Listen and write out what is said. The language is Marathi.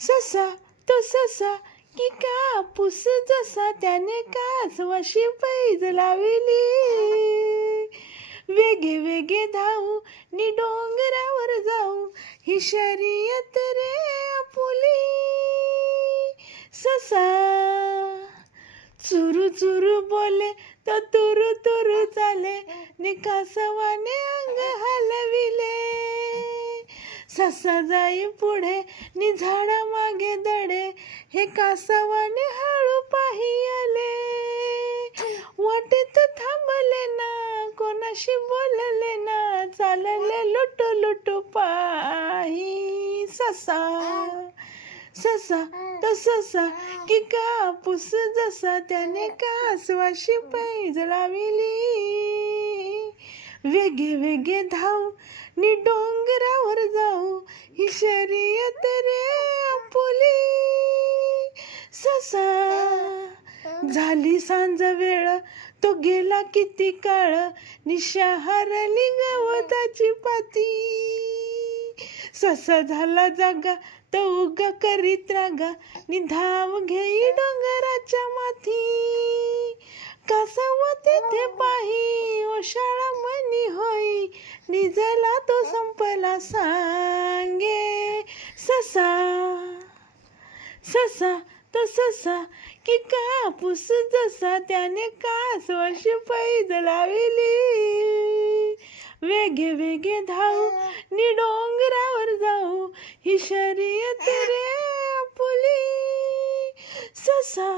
ससा तो ससा की कापूस जसा त्याने कासवाशी पैज लाविली. वेगे वेगे धावू नि डोंगरावर जाऊ ही शर्यत रे आपुली. ससा चुरू चुरू बोले तो तुरु तुरु चाले नि कासवाने अंग हलविले. ससा जाई पुढे नि झाडा मागे दडे हे कासवाने हळू पाहिले. वाटेत थांबले ना कोणाशी बोलले ना चालले लुटू लुटू पायी. ससा ससा तो ससा की कापूस जसा त्याने कासवाशी पैज लाविली. वेगे वेगे धावू नि डोंगरावर जाऊ ही शर्यत रे आपुली. ससा झाली सांज वेळ तो गेला किती काळ निशा हरली गवताची पाती. ससा झाला जागा तो उगा करीत रागा नि धाव घेई डोंगराच्या माथी. कासव तेथे पाही ओशाळा मनी होई निजला तो संपला सांगे. ससा ससा तो ससा की कापूस जसा त्याने कासवाशी पैज लाविली. वेगे वेगे धावू नि डोंगरावर जाऊ ही शर्यत रे आपुली. ससा